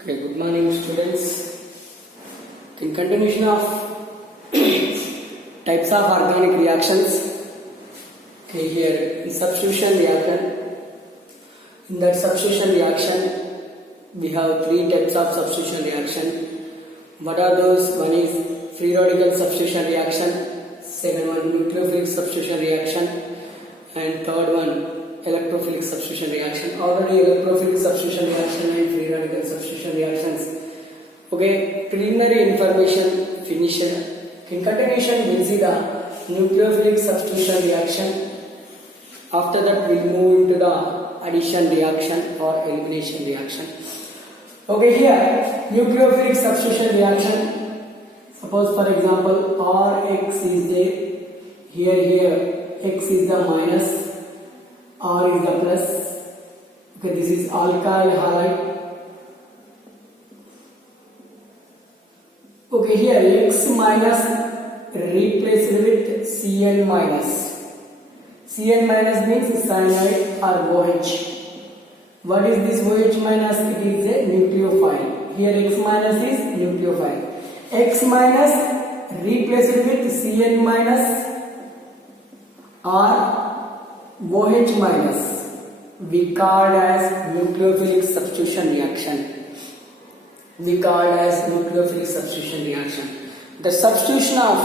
Okay, good morning students. In continuation of types of organic reactions, okay, here in substitution reaction, in that substitution reaction, we have three types of substitution reaction. What are those? One is free radical substitution reaction, second one nucleophilic substitution reaction, and third one electrophilic substitution reaction. Already electrophilic substitution reaction and free radical substitution reactions. Okay, preliminary information finished. In continuation, we'll see the nucleophilic substitution reaction. After that, we'll move into the addition reaction or elimination reaction. Okay, here nucleophilic substitution reaction. Suppose, for example, Rx is there. Here X is the minus. R is the plus. Okay, this is alkyl halide. Okay, here X minus replaced with Cn minus. Cn minus means cyanide or OH. What is this OH minus? It is a nucleophile. Here X minus is nucleophile. X minus replaced with Cn minus or OH minus, we called as nucleophilic substitution reaction. We called as nucleophilic substitution reaction. The substitution of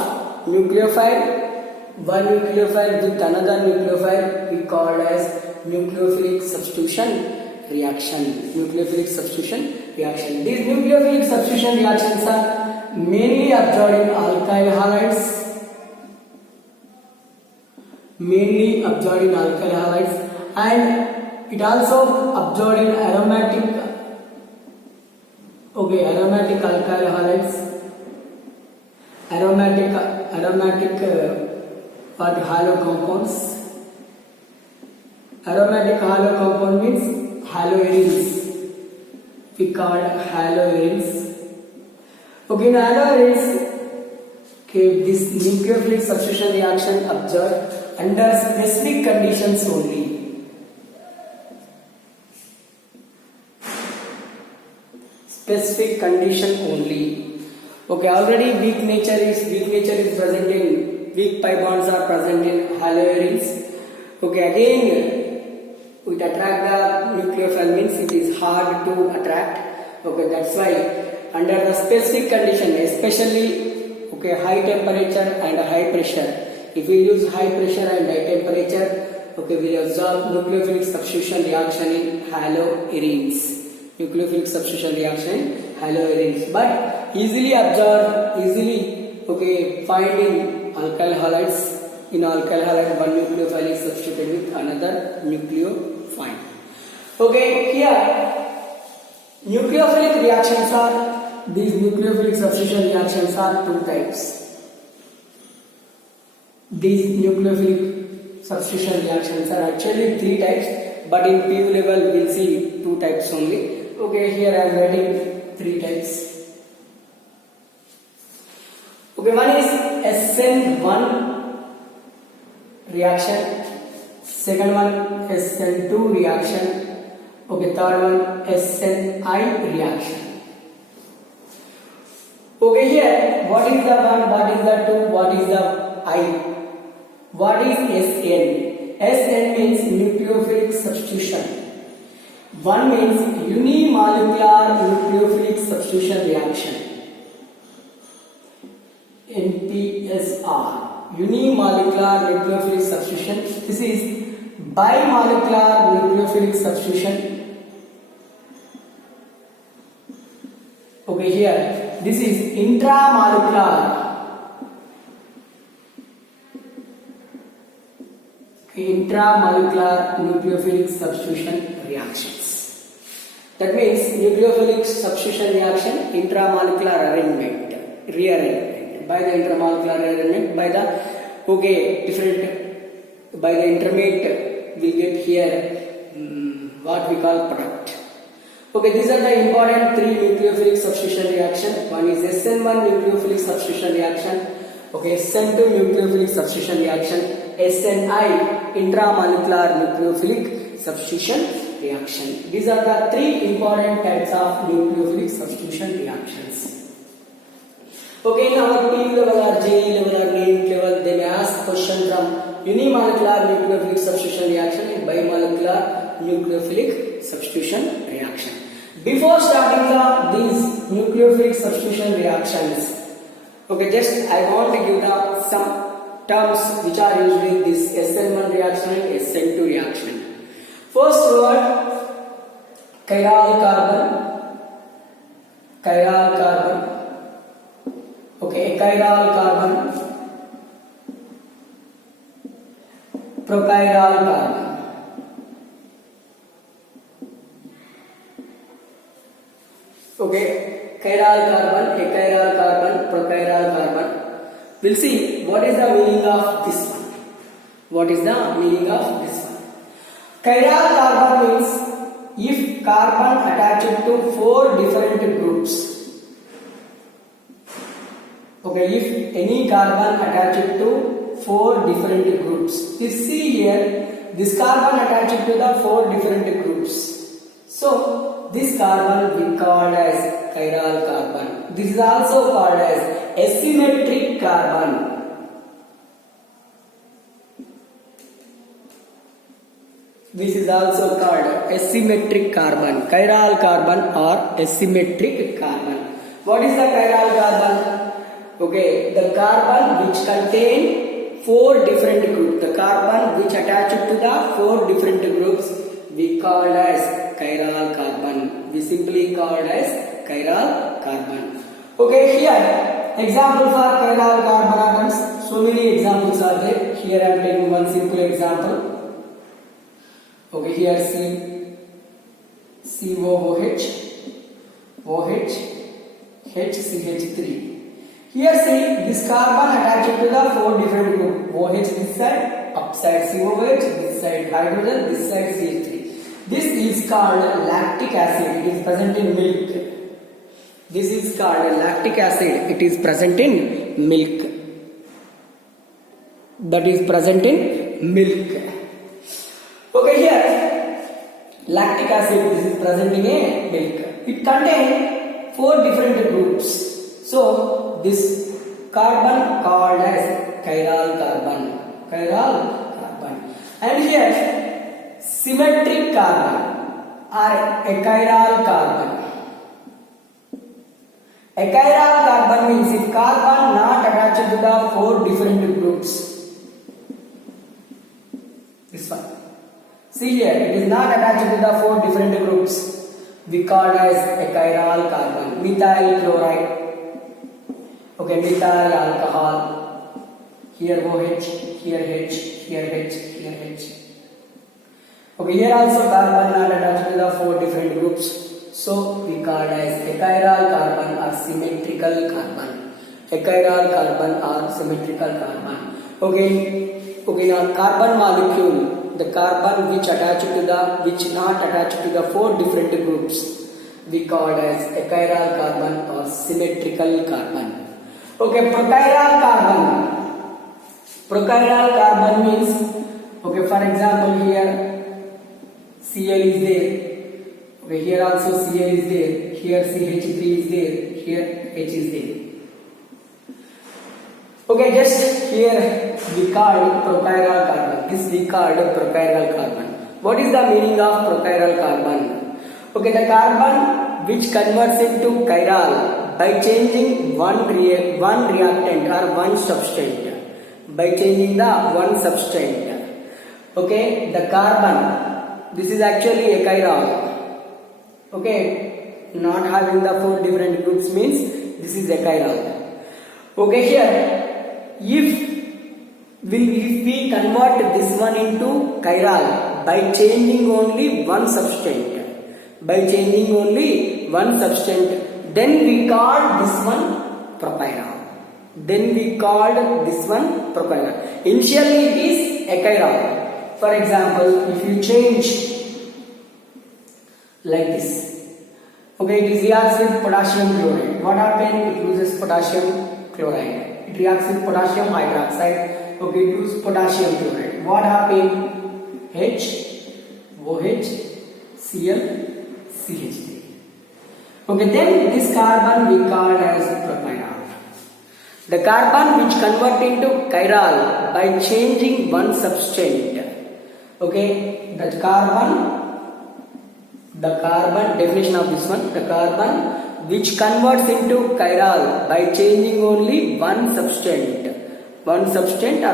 nucleophile, one nucleophile with another nucleophile, we called as nucleophilic substitution reaction. Nucleophilic substitution reaction. These nucleophilic substitution reactions are mainly observed in alkyl halides. Mainly observed in alkyl halides, and it also observed in aromatic alkyl halides, aromatic halo compounds. Aromatic halo compound means haloarenes. We called haloarenes. Okay, in haloarenes, okay, this nucleophilic substitution reaction observed under specific conditions only. Specific condition only. Okay, already weak nature is present in weak pi bonds are present in haloarenes. Okay, again it attract the nucleophile means it is hard to attract. Okay, that's why under the specific condition, especially high temperature and high pressure. If we use high pressure and high temperature, okay, we observe nucleophilic substitution reaction in haloarenes. Nucleophilic substitution reaction in haloarenes, but easily observed, find in alkyl halides. In alkyl halide, one nucleophile is substituted with another nucleophile. Okay, here nucleophilic reactions are. These nucleophilic substitution reactions are two types. These nucleophilic substitution reactions are actually three types, but in PU level we will see two types only. Okay, here I am writing three types. Okay, one is SN1 reaction, second one SN2 reaction, okay, third one SNI reaction. Okay, here what is the one, what is the two, what is the I? What is SN? SN means nucleophilic substitution. One means unimolecular nucleophilic substitution reaction. NPSR. Unimolecular nucleophilic substitution. This is bimolecular nucleophilic substitution. Okay, here this is intramolecular. Intramolecular nucleophilic substitution reactions. That means nucleophilic substitution reaction, intramolecular rearrangement. By the intramolecular rearrangement, by the intermediate, we get here what we call product. Okay, these are the important three nucleophilic substitution reaction. One is SN1 nucleophilic substitution reaction. Okay, SN2 nucleophilic substitution reaction. SNI intramolecular nucleophilic substitution reaction. These are the three important types of nucleophilic substitution reactions. Okay, in our P level or JE level or NEET level, they may ask question from unimolecular nucleophilic substitution reaction and bimolecular nucleophilic substitution reaction. Before starting these nucleophilic substitution reactions, okay, just I want to give some terms which are used in this SN1 reaction and SN2 reaction. First word, chiral carbon. Okay, chiral carbon, prochiral carbon. Okay, chiral carbon, achiral carbon, prochiral carbon. We'll see what is the meaning of this one. What is the meaning of this one? Chiral carbon means if carbon attached to 4 different groups. Okay, if any carbon attached to 4 different groups. You see here, this carbon attached to the 4 different groups. So, this carbon we called as chiral carbon. This is also called as asymmetric carbon. This is also called asymmetric carbon. Chiral carbon or asymmetric carbon. What is the chiral carbon? Okay, the carbon which contain 4 different groups. The carbon which attached to the 4 different groups we called as chiral carbon. We simply called as chiral carbon. Okay, here example for chiral carbon atoms. So many examples are there. Here I am taking one simple example. Okay, here COOH, OH, HCH3. Here see this carbon attached to the 4 different groups. OH this side, upside COH, this side hydrogen, this side CH3. This is called lactic acid. It is present in milk. This is called lactic acid. It is present in milk. That is present in milk. Okay, here lactic acid. This is present in a milk. It contains 4 different groups. So this carbon called as chiral carbon. And here symmetric carbon or achiral carbon. Achiral carbon means if carbon not attached to the 4 different groups. This one. See here, it is not attached to the 4 different groups. We call as achiral carbon. Methyl chloride. Okay, methyl alcohol. Here OH, here H, here H, here H. Okay, here also carbon not attached to the 4 different groups. So we call as achiral carbon or symmetrical carbon. Achiral carbon or symmetrical carbon. Okay, now carbon molecule, the carbon which not attached to the 4 different groups, we call as achiral carbon or symmetrical carbon. Okay, prochiral carbon. Prochiral carbon means, okay, for example here Cl is there. Okay, here also Cl is there. Here CH3 is there. Here H is there. Okay, just here we called prochiral carbon. This we called prochiral carbon. What is the meaning of prochiral carbon? Okay, the carbon which converts into chiral by changing one reactant or one substrate. By changing the one substrate. Okay, the carbon, this is actually a chiral. Okay, not having the 4 different groups means this is a chiral. Okay, here if we convert this one into chiral by changing only one substrate, then we call this one prochiral. Initially it is a chiral. For example, if you change like this, okay, it reacts with potassium chloride. What happens? It loses potassium chloride. It reacts with potassium hydroxide. Okay, it loses potassium chloride. What happens? H, OH, Cl, CH3. Okay, then this carbon we called as propionyl. The carbon which convert into chiral by changing one substrate. Okay, the carbon definition of this one, the carbon which converts into chiral by changing only one substrate or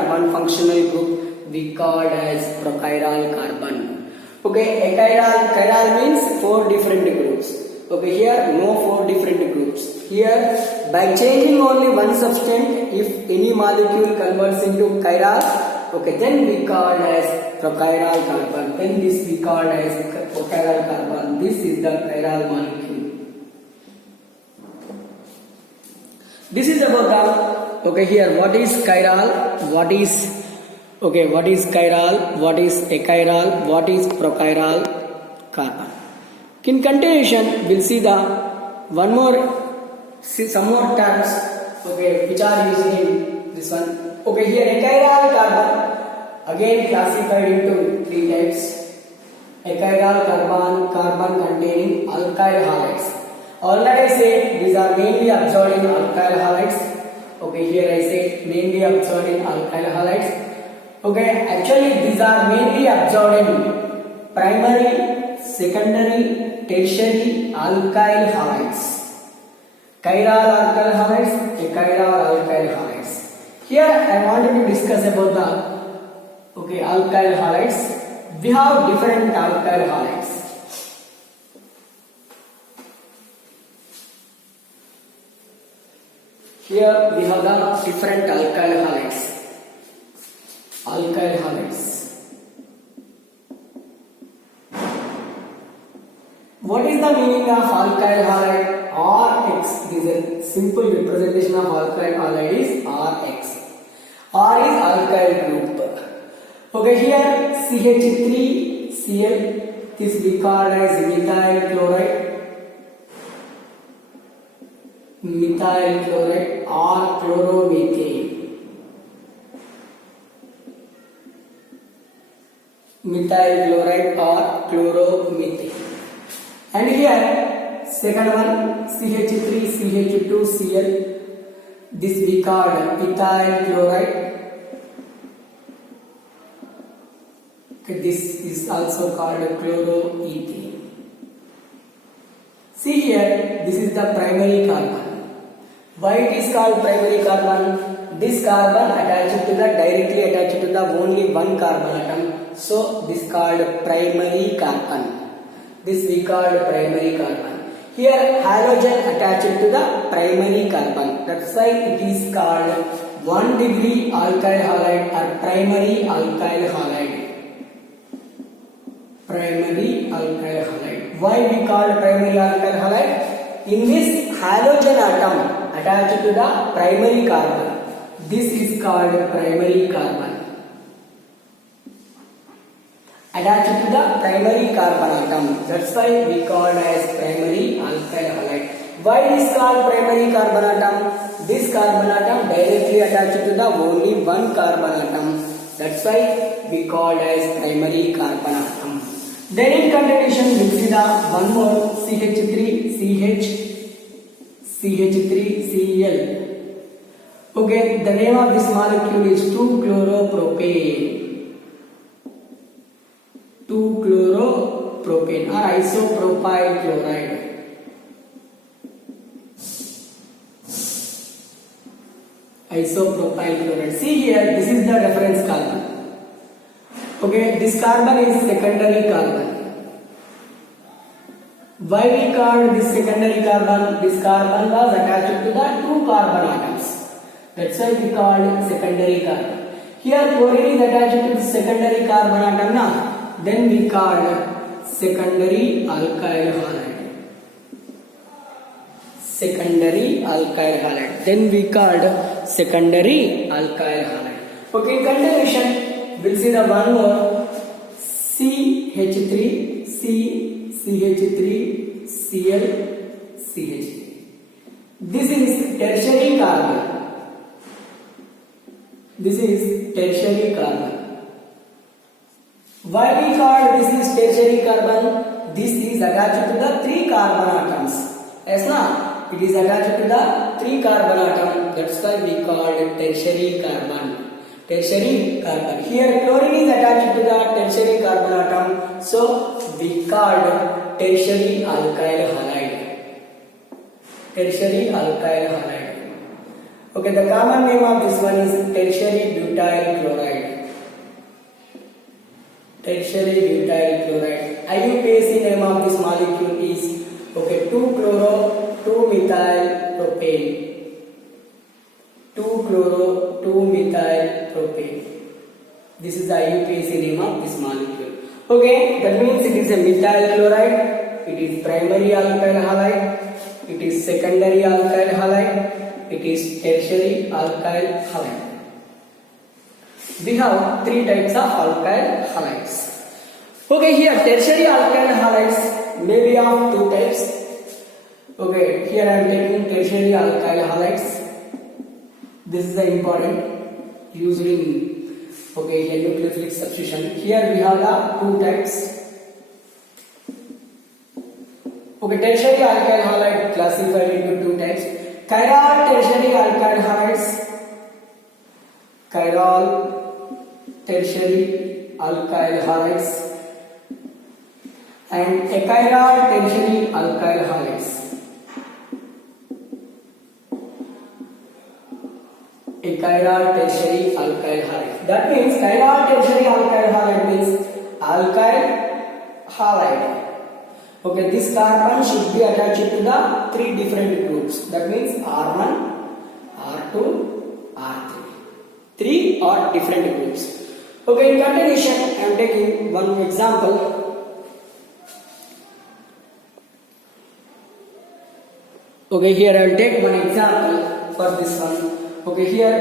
one functional group we called as prochiral carbon. Okay, chiral means 4 different groups. Okay, here no 4 different groups. Here by changing only one substance, if any molecule converts into chiral, okay, then we call as prochiral carbon. Then this we call as prochiral carbon. This is the chiral molecule. This is about the, okay, here what is chiral, what is chiral, what is achiral, what is prochiral carbon. In continuation, we'll see some more terms, okay, which are used in this one. Okay, here achiral carbon again classified into 3 types. Achiral carbon containing alkyl halides. Already I said these are mainly absorbed in alkyl halides. Okay, here I say mainly absorbed in alkyl halides. Okay, actually these are mainly absorbed in primary, secondary, tertiary alkyl halides. Chiral alkyl halides, achiral alkyl halides. Here I wanted to discuss about the alkyl halides. We have different alkyl halides. Here we have the different alkyl halides. Alkyl halides. What is the meaning of alkyl halide? Rx. This is a simple representation of alkyl halide is Rx. R is alkyl group. Okay, here CH3Cl. This we call as methyl chloride. Methyl chloride or chloromethane. Methyl chloride or chloromethane. And here second one CH3CH2Cl. This we call ethyl chloride. Okay, this is also called chloroethane. See here, this is the primary carbon. Why it is called primary carbon? This carbon directly attached to the only one carbon atom. So this called primary carbon. This we called primary carbon. Here halogen attached to the primary carbon. That's why it is called 1 degree alkyl halide or primary alkyl halide. Primary alkyl halide. Why we call primary alkyl halide? In this halogen atom attached to the primary carbon, this is called primary carbon. Attached to the primary carbon atom. That's why we call as primary alkyl halide. Why is called primary carbon atom? This carbon atom directly attached to the only one carbon atom. That's why we call as primary carbon atom. Then in continuation we will see the one more CH3Cl. Okay, the name of this molecule is 2-chloropropane. 2-chloropropane or isopropyl chloride. Isopropyl chloride. See here, this is the reference carbon. Okay, this carbon is secondary carbon. Why we called this secondary carbon? This carbon was attached to the 2 carbon atoms. That's why we called it secondary carbon. Here chlorine is attached to the secondary carbon atom now. Then we called secondary alkyl halide. Secondary alkyl halide. Then we called secondary alkyl halide. Okay, in continuation, we'll see the one more CH3Cl. This is tertiary carbon. This is tertiary carbon. Why we call this is tertiary carbon? this is attached to the 3 carbon atoms. Yes, na? It is attached to the 3 carbon atom. That's why we call it tertiary carbon. Tertiary carbon. Here chlorine is attached to the tertiary carbon atom. So we called tertiary alkyl halide. Tertiary alkyl halide. Okay, the common name of this one is tertiary butyl chloride. Tertiary butyl chloride. IUPAC name of this molecule is 2-chloro 2-methyl propane. 2-chloro 2-methyl propane. This is the IUPAC name of this molecule. Okay, that means it is a methyl chloride. It is primary alkyl halide. It is secondary alkyl halide. It is tertiary alkyl halide. We have 3 types of alkyl halides. Okay, here tertiary alkyl halides may be of 2 types. Okay, here I am taking tertiary alkyl halides. This is the important used in here nucleophilic substitution. Here we have the 2 types. Okay, tertiary alkyl halide classified into 2 types. Chiral tertiary alkyl halides. Chiral tertiary alkyl halides and achiral tertiary alkyl halides. Achiral tertiary alkyl halide. That means chiral tertiary alkyl halide means alkyl halide. Okay, this carbon should be attached to the 3 different groups. That means R1, R2, R3. 3 are different groups. Okay, in continuation, I am taking one example. Okay, here I will take one example for this one. Okay, here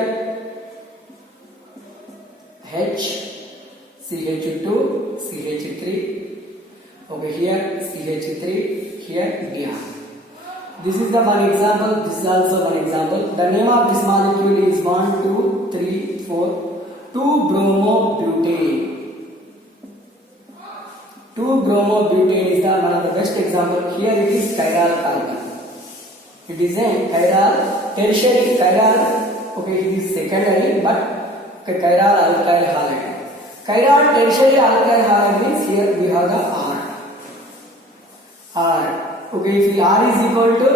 H, CH2, CH3. Okay, here CH3, here Br. This is the one example. This is also one example. The name of this molecule is 1, 2, 3, 4. 2-bromobutane. 2-bromobutane is one of the best example. Here it is chiral carbon. It is a chiral tertiary chiral. Okay, it is secondary, but chiral alkyl halide. Chiral tertiary alkyl halide means here we have the R. R. Okay, if R is equal to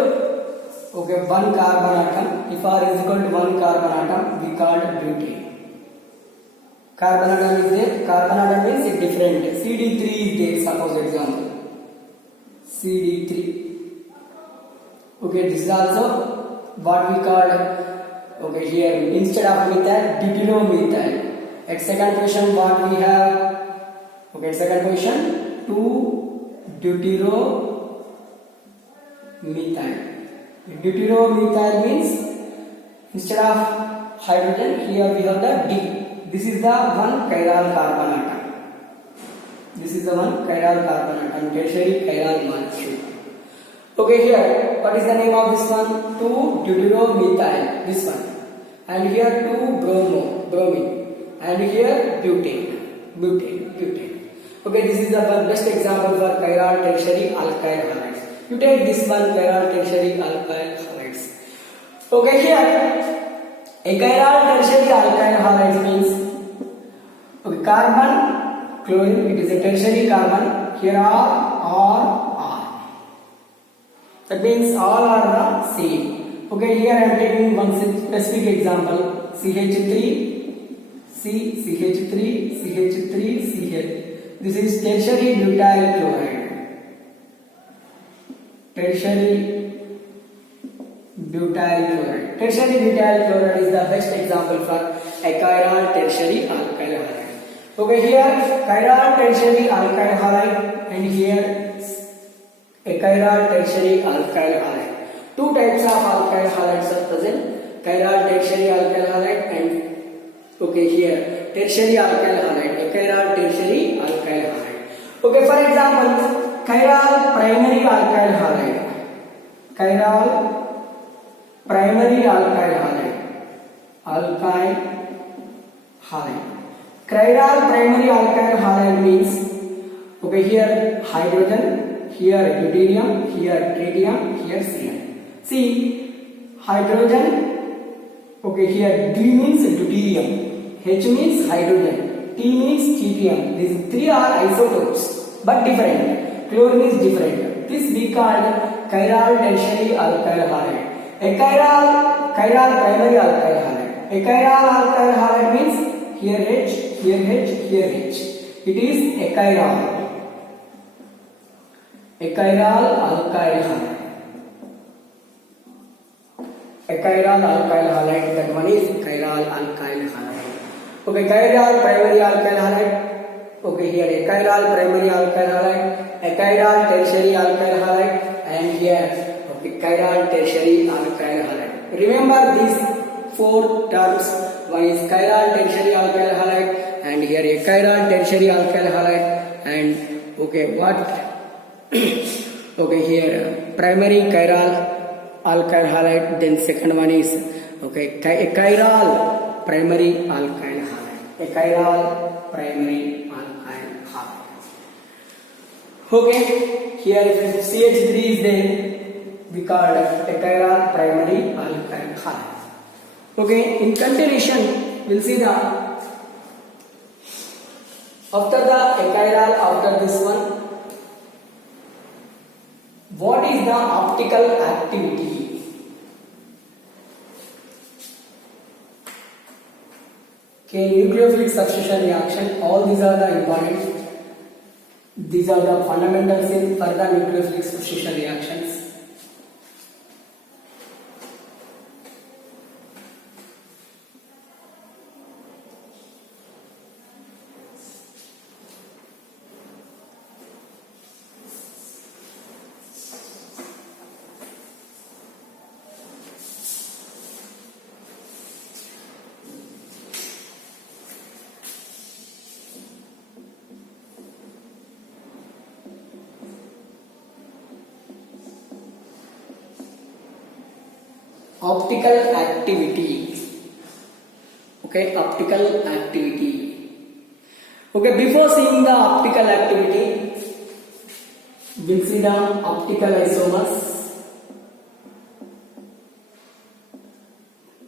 1 carbon atom. If R is equal to 1 carbon atom, we call it butane. Carbon atom is there. Carbon atom means different. CD3 is there. Suppose example. CD3. Okay, this is also what we call. Okay, here instead of methyl, deuteromethyl. At second position, what we have? Okay, at second position, 2-deuteromethyl. Deuteromethyl means instead of hydrogen, here we have the D. This is the one chiral carbon atom. This is the one chiral carbon atom, tertiary chiral molecule. Okay, here, what is the name of this one? 2-deuteromethyl, this one. And here 2-bromine. And here butane. Okay, this is the best example for chiral tertiary alkyl halides. You take this one, chiral tertiary alkyl halides. Okay, here, a chiral tertiary alkyl halides means carbon, chlorine, it is a tertiary carbon. Here are R. That means all are the same. Okay, here I am taking one specific example. CH3, CH3, CH. This is tertiary butyl chloride. Tertiary butyl chloride. Tertiary butyl chloride is the best example for achiral tertiary alkyl halide. Okay, here chiral tertiary alkyl halide and here achiral tertiary alkyl halide. 2 types of alkyl halides are present. Chiral tertiary alkyl halide and here tertiary alkyl halide. Achiral tertiary alkyl halide. Okay, for example, chiral primary alkyl halide. Chiral primary alkyl halide. Alkyl halide. Chiral primary alkyl halide means here hydrogen. here deuterium, here tritium, here cerium. See, hydrogen, okay, here D means deuterium, H means hydrogen, T means tritium. These three are isotopes but different. Chlorine is different. This we called chiral tertiary alkyl halide. A chiral primary alkyl halide. A chiral alkyl halide means here H, here H, here H. It is a chiral alkyl halide. A chiral alkyl halide, that one is chiral alkyl halide. Okay, chiral primary alkyl halide. Okay, here a chiral primary alkyl halide, a chiral tertiary alkyl halide, and here okay, chiral tertiary alkyl halide. Remember these four terms. One is chiral tertiary alkyl halide, and here a chiral tertiary alkyl halide, and okay, what? Okay, here primary chiral alkyl halide. Then second one is okay, a chiral primary alkyl halide. A chiral primary alkyl halide. Okay, here if CH3 is there, we call it a chiral primary alkyl halide. Okay, in continuation, we'll see the after the achiral, after this one, what is the optical activity? Okay, nucleophilic substitution reaction, all these are the important, these are the fundamentals in further nucleophilic substitution reactions. Optical activity. Okay, optical activity. Okay, before seeing the optical activity, we'll see the optical isomers.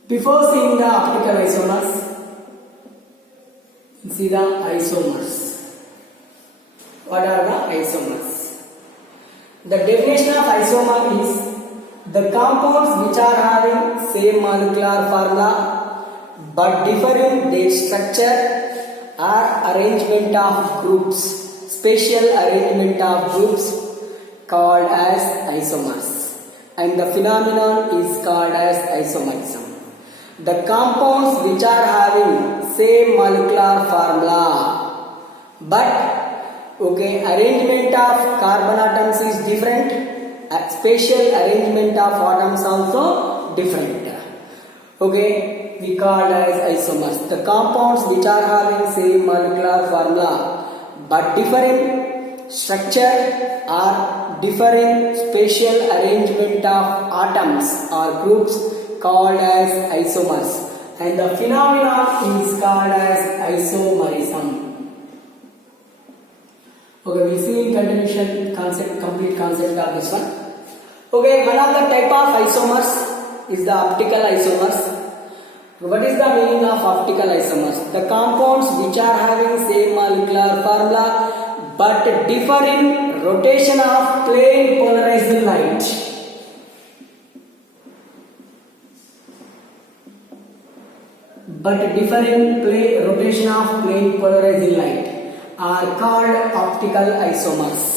Before seeing the optical isomers, we'll see the isomers. What are the isomers? The definition of isomer is the compounds which are having same molecular formula but differ in their structure or arrangement of groups, spatial arrangement of groups called as isomers, and the phenomenon is called as isomerism. The compounds which are having same molecular formula but okay, arrangement of carbon atoms is different, spatial arrangement of atoms also different. Okay, we call as isomers. The compounds which are having same molecular formula but different structure or different spatial arrangement of atoms or groups called as isomers, and the phenomenon is called as isomerism. Okay, we see in continuation concept, complete concept of this one. Okay, one of the type of isomers is the optical isomers. What is the meaning of optical isomers? The compounds which are having same molecular formula but differ in rotation of plane polarized light. But differ in rotation of plane polarized light are called optical isomers.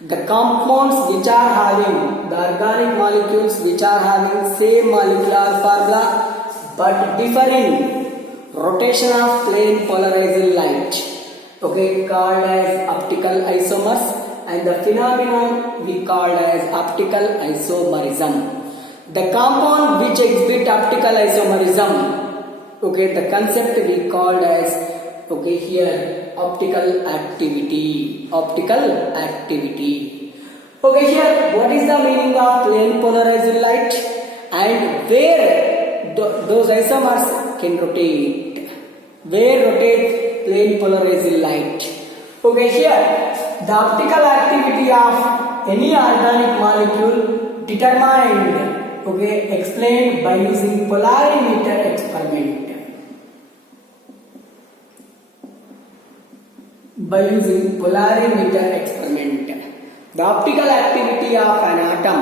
The compounds which are having, the organic molecules which are having same molecular formula but differ in rotation of plane polarized light, okay, called as optical isomers, and the phenomenon we called as optical isomerism. The compound which exhibit optical isomerism, okay, the concept we called as, okay, here optical activity. Optical activity. Okay, here what is the meaning of plane polarized light and where those isomers can rotate? Where rotate plane polarized light? Okay, here the optical activity of any organic molecule determined, okay, explained by using polarimeter experiment. By using polarimeter experiment, the optical activity of an atom,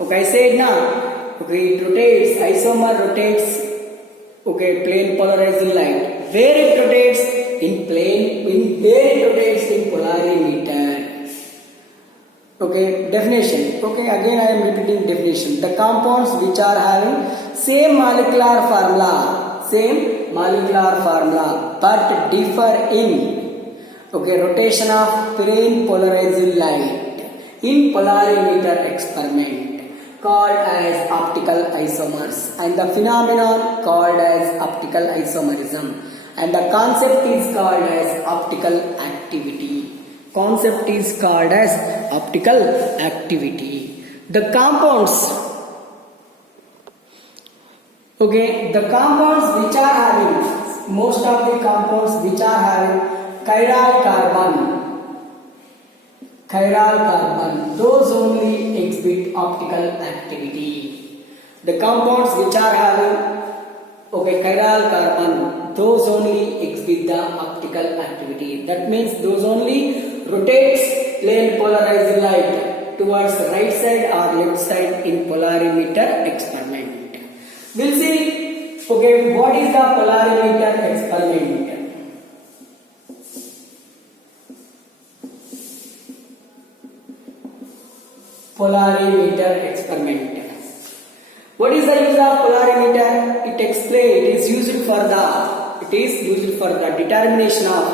okay, I said now, okay, it rotates, isomer rotates, okay, plane polarizing light. Where it rotates? In plane, where it rotates? In polarimeter. Okay, definition. Okay, again I am repeating definition. The compounds which are having same molecular formula, but differ in, okay, rotation of plane polarizing light in polarimeter experiment, called as optical isomers, and the phenomenon called as optical isomerism, and the concept is called as optical activity. Concept is called as optical activity. The compounds, okay, the compounds which are having, most of the compounds which are having chiral carbon, those only exhibit optical activity. The compounds which are having, okay, chiral carbon, those only exhibit the optical activity. That means those only rotates plane polarized light towards right side or left side in polarimeter experiment. We'll see, okay, what is the polarimeter experiment. Polarimeter experiment. What is the use of polarimeter? It is used for the determination of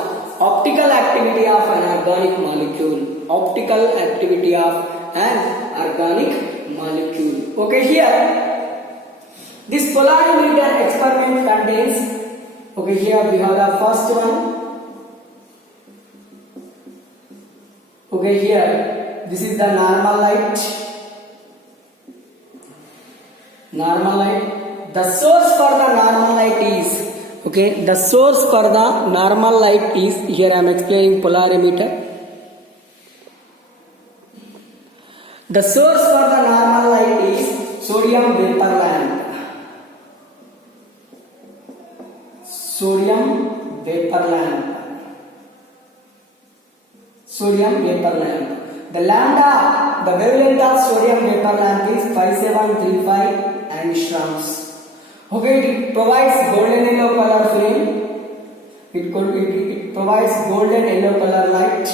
optical activity of an organic molecule. Optical activity of an organic molecule. Okay, here this polarimeter experiment contains, okay, here we have the first one. Okay, here this is the normal light. The source for the normal light is, okay, the source for the normal light is, here I am explaining polarimeter. The source for the normal light is sodium vapor lamp. Sodium vapor lamp. The wavelength of sodium vapor lamp is 5735 angstroms. Okay, it provides golden yellow color flame. It provides golden yellow color light.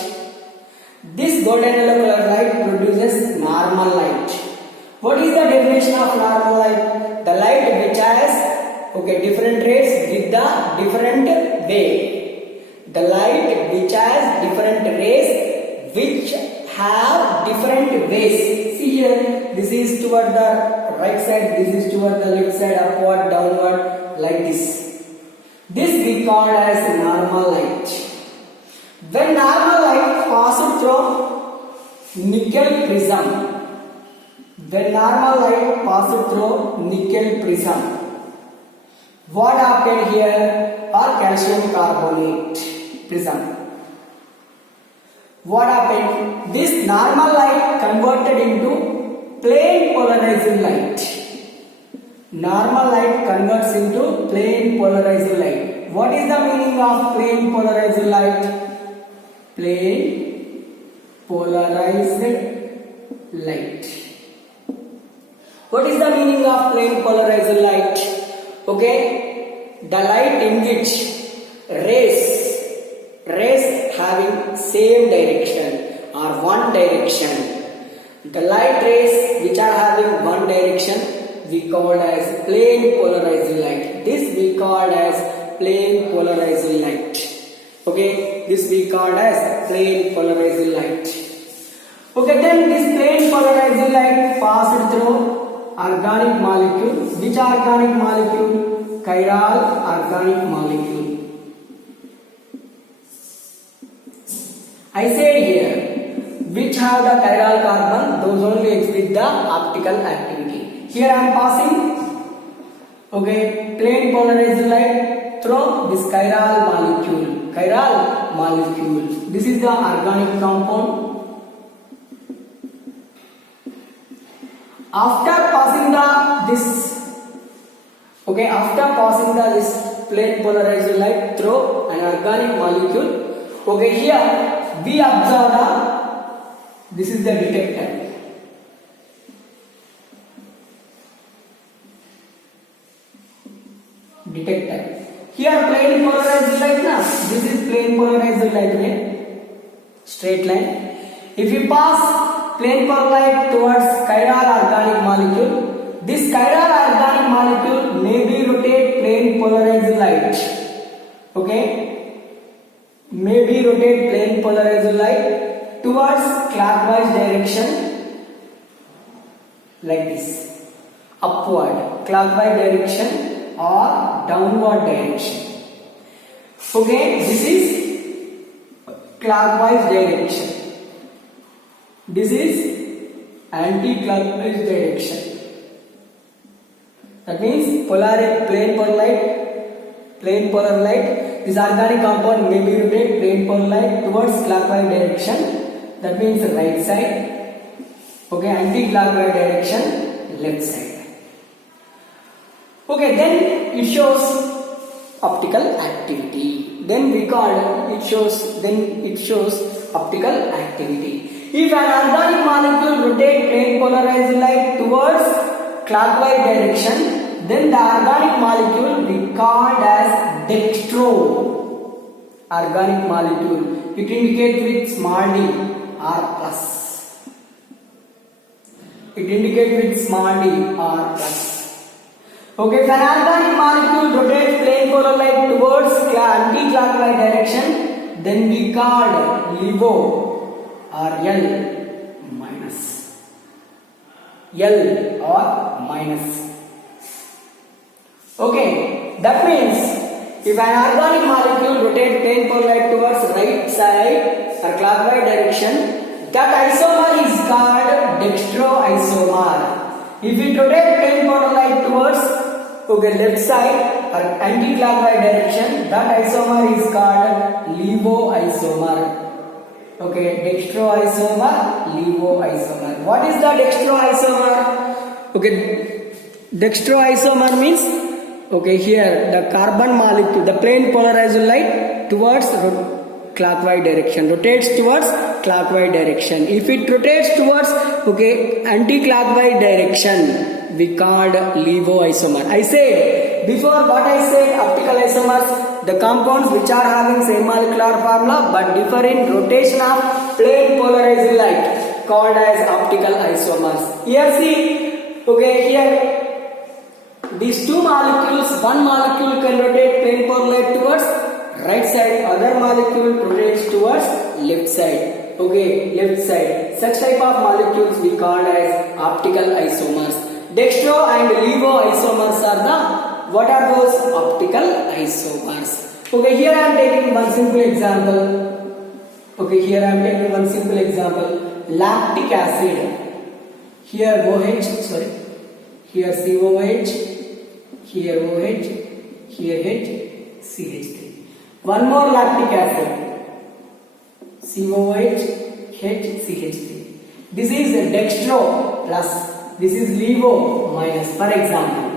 This golden yellow color light produces normal light. What is the definition of normal light? The light which has, okay, different rays with the different wave. The light which has different rays which have different ways. See here, this is toward the right side, this is toward the left side, upward, downward, like this. This we call as normal light. When normal light passes through nickel prism, what happened here? Or calcium carbonate prism. What happened? This normal light converted into plane polarizing light. Normal light converts into plane polarizing light. What is the meaning of plane polarizing light? Plane polarized light. What is the meaning of plane polarized light? Okay, the light in which rays having same direction or one direction. The light rays which are having one direction we called as plane polarizing light. This we called as plane polarizing light. Okay, this we called as plane polarizing light. Okay, then this plane polarizing light passed through organic molecule. Which organic molecule? Chiral organic molecule. I said here, which have the chiral carbon, those only exhibit the optical activity. Here I am passing, okay, plane polarized light through this chiral molecule. This is the organic compound. After passing this plane polarized light through an organic molecule, okay, here we observe this is the detector. Here plane polarized light na, this is plane polarized light में straight line. If you pass plane polar light towards chiral organic molecule, this chiral organic molecule may be rotate plane polarized light. Okay, may be rotate plane polarized light towards clockwise direction like this, upward clockwise direction or downward direction. Okay, this is clockwise direction. This is anti-clockwise direction. That means plane polar light. This organic compound may be rotated plane polar light towards clockwise direction. That means right side. Okay, anti-clockwise direction, left side. Okay, then it shows optical activity. Then it shows optical activity. If an organic molecule rotates plane polarized light towards clockwise direction, then the organic molecule we called as dextro organic molecule. It indicates with small d or plus. Okay, if an organic molecule rotates plane polar light towards anti-clockwise direction, then we called LIGO or L or minus. Okay, that means if an organic molecule rotates plane polar light towards right side or clockwise direction, that isomer is called dextroisomer. If it rotates plane polar light towards left side or anti-clockwise direction, that isomer is called levoisomer. Okay, dextroisomer, levoisomer. What is the dextroisomer? Okay, dextroisomer means here the carbon molecule, the plane polarized light towards clockwise direction, rotates towards clockwise direction. If it rotates towards anti-clockwise direction, we called levoisomer. I said before, what I said, optical isomers, the compounds which are having same molecular formula but differ in rotation of plane polarized light, called as optical isomers. Here see, here these two molecules, one molecule can rotate plane polar light towards right side, other molecule rotates towards left side. Left side. Such type of molecules we call as optical isomers. Dextro and levoisomers are what are those optical isomers? Here I am taking one simple example. Lactic acid. Here OH, here COH, here OH, here H, CH3. One more lactic acid. COH, H, CH3. This is dextro plus. This is levo minus, for example.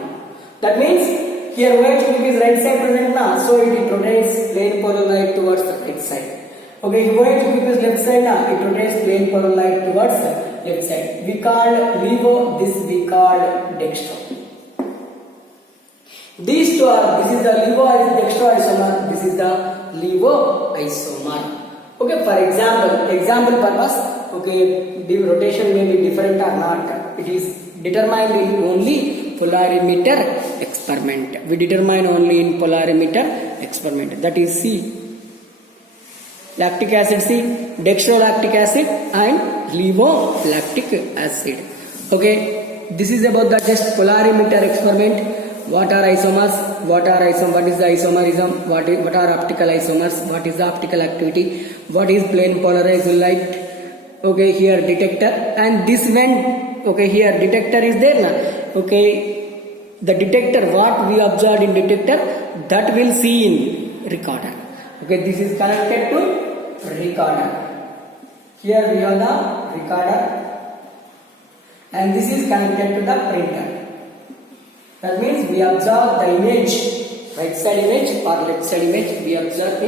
That means here OH group is right side present now, so it rotates plane polar light towards the right side. If OH group is left side now, it rotates plane polar light towards the left side. We called levo, this we called dextro. These two are, this is the levo dextro isomer, this is the levo isomer. For example purpose, the rotation may be different or not. It is determined in only polarimeter experiment. We determine only in polarimeter experiment. That is C. Lactic acid C, dextrolactic acid and levolactic acid. This is about the just polarimeter experiment. What are isomers? What is the isomerism? What are optical isomers? What is the optical activity? What is plane polarized light? Here detector, and this when here detector is there na. The detector, what we observed in detector, that will see in recorder. This is connected to recorder. Here we have the recorder. and this is connected to the printer. That means we observe the image, right side image or left side image, we observe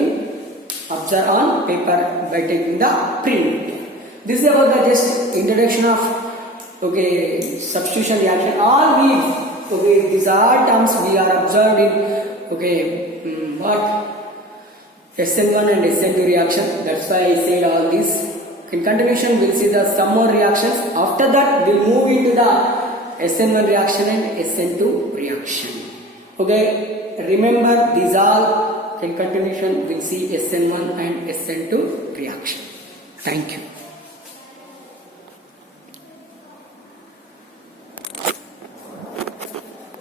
on paper by taking the print. This is about the just introduction of substitution reaction. All these are terms we are observed in what SN1 and SN2 reaction. That's why I said all this. In continuation, we'll see some more reactions. After that, we'll move into the SN1 reaction and SN2 reaction. Okay, remember these all. In continuation, we'll see SN1 and SN2 reaction. Thank you.